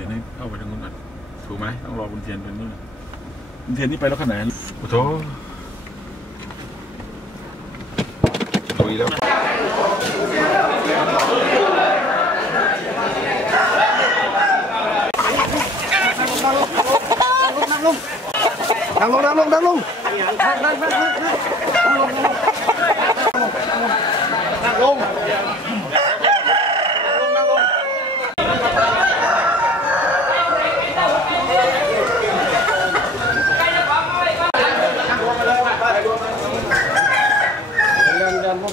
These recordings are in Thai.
ทียนให้เข้าไปทางนู้นก่อนถูกไหมต้องรอคุณเทียนเป็นนู่นคุณเทียนนี่ไปแล้วขนาดไหนโอ้โหตุยแล้วนั่งลงนั่งลงนั่งลงนั่งนั่งนั่งนั่งนั่งนั่งลงยันยันว่าเป็นยังเฮ้ยคนเฮ้ยคนเล่นจักรก็เกือบฝังสนามเลยตัวมาเดียวร่วมกันที่ผมก็ตามไปนะไม่เจอ ยังไม่ให้ใครอะเอานั่ง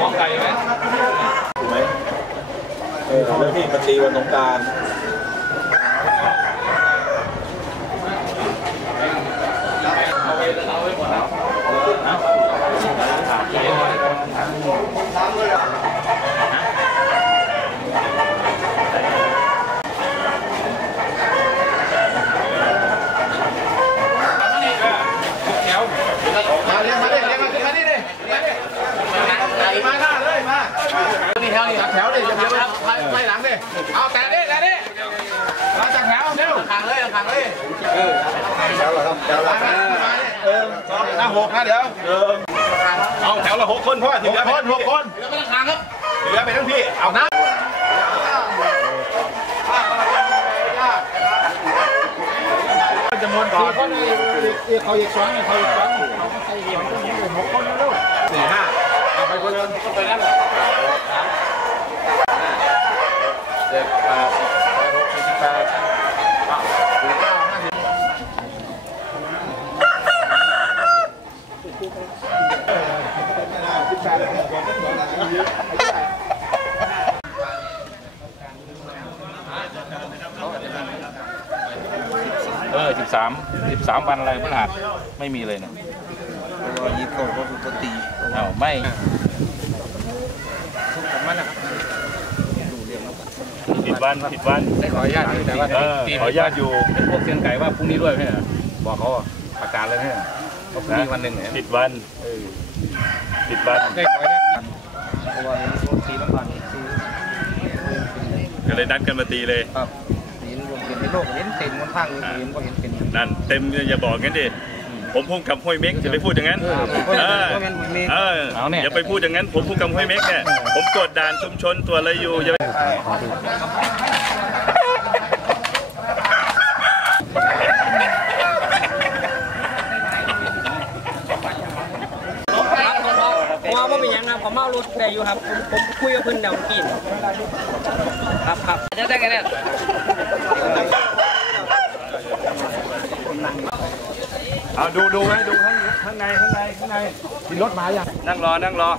มองใครไหมถูกไหมเออแล้วพี่มันตีวันสงการยกมาดิเรียกมาขึ้นมาดิดิมาหน้าเลยมานี่แถวนี่แถวดิจะเดี๋ยวไล่หลังดิ เอาแต่ดิแต่ดิมาจากแถวเร็วขังเลยขังเลยเออแถวเหรอครับแถวละมาดิเออหน้าหกนะเดี๋ยวเอาแถวละหกคนพ่อถึหงกแล้วคนหกคนแล้วก็ทางครับถึงแล้วไปทั้งพี่เอานะจำนวนก่อนเขาเขาอีกสองเขาอีกสองใครเห็นต้องเห็นหกคนแล้วสี่ห้าเอาไปคนเดินไปนั่นเจ็ดแปดหกสิบแปดเก้าห้าสิบ เออสิบสามสิบสามวันอะไรพฤหัสไม่มีเลยนะตัวยี่สิบก็คือปกติเอ้าไม่ผิดวันผิดวันได้ขออนุญาตแต่ว่าเออขออนุญาตอยู่เป็นพวกเซียนไก่ว่าพรุ่งนี้ด้วยไหมเนี่ยบอกเขาอะประกาศเลยเนี่ย ว่าพรุ่งนี้วันหนึ่งเนี่ยผิดวันผิดวันได้ขออนุญาตเพราะว่าโดนตีน้ำมันตีก็เลยนัดกันมาตีเลยครับตีรวมเป็นในโลกเห็นเต็มมันพังเห็นก็เห็นเป็นนั่นเต็มอย่าบอกงั้นดิผมพุ่งกับห้วยเม็กอย่าไปพูดอย่างนั้นเออเอออย่าไปพูดอย่างนั้น ผมพุ่งกับห้วยเม็กเนี่ยผมตรวจด่านชุมชนตรวจอะไรอยู่อย่าไป ผม ว่าไม่เป็นยังนะผมเมารถได้อยู่ครับผมผมคุยกับเพื่อนเดี๋ยวกินครับครับเดี๋ยวได้กันเนี่ยเอาดูดูไหมดูข้างข้างในข้างในข้างในมีรถมาอย่างนั่งรอนั่งรอ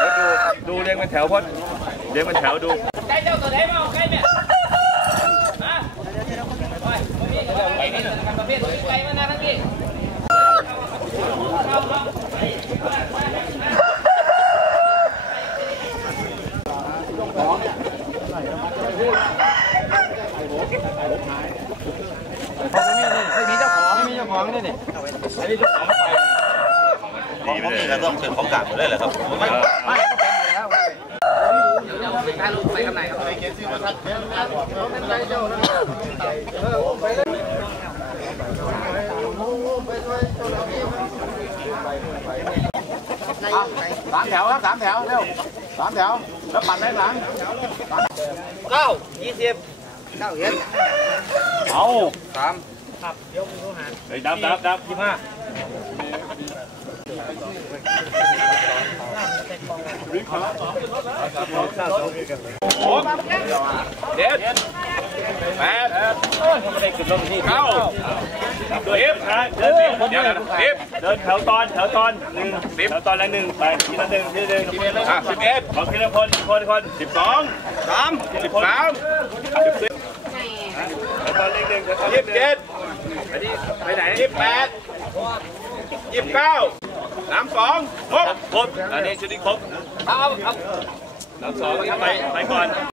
แล้วดูดูเรียงเป็นแถวพดเรียงเป็นแถวดูใกล้เจ้าตัวไหนมาเอาใกล้แม่ฮะไปนี่กันประเภทไกลมานะทั้งพี่ไม่มีเจ้า ของไม่มีเจ้าของนี่นี่ของผมนี่ก็ต้องเป็นของกลางหมดเลยเหรอครับไม่ไม่ก็เป็นอยู่แล้วเดี๋ยวไปท้ายรถไปข้างในครับ สามแถวครับสามแถวเร็วสามแถวแล้วปั่นแรงหลังเก้ายี่สิบเก้าเห็นเอาสามเฮ้ยดับดับดับยี่ห้าเด็ด แปดเก้าตัวเอฟนะเดินสิเดี๋ยวเอฟเดินแถวตอนแถวตอนหนึ่งสิบแถวตอนละหนึ่งไปทีละหนึ่งทีละหนึ่งอะสิบเอ็ดของทีละคนคนคนสิบสองสามสิบสามแถวตอนเลขหนึ่งแถวตอนเลยี่ขสิบหนึ่งเจ็ดไปไหนยี่สิบแปดยี่สิบเก้าสามสองครบครบอันนี้ชุดนี้ครบเอาเอาสามสองไปไปก่อน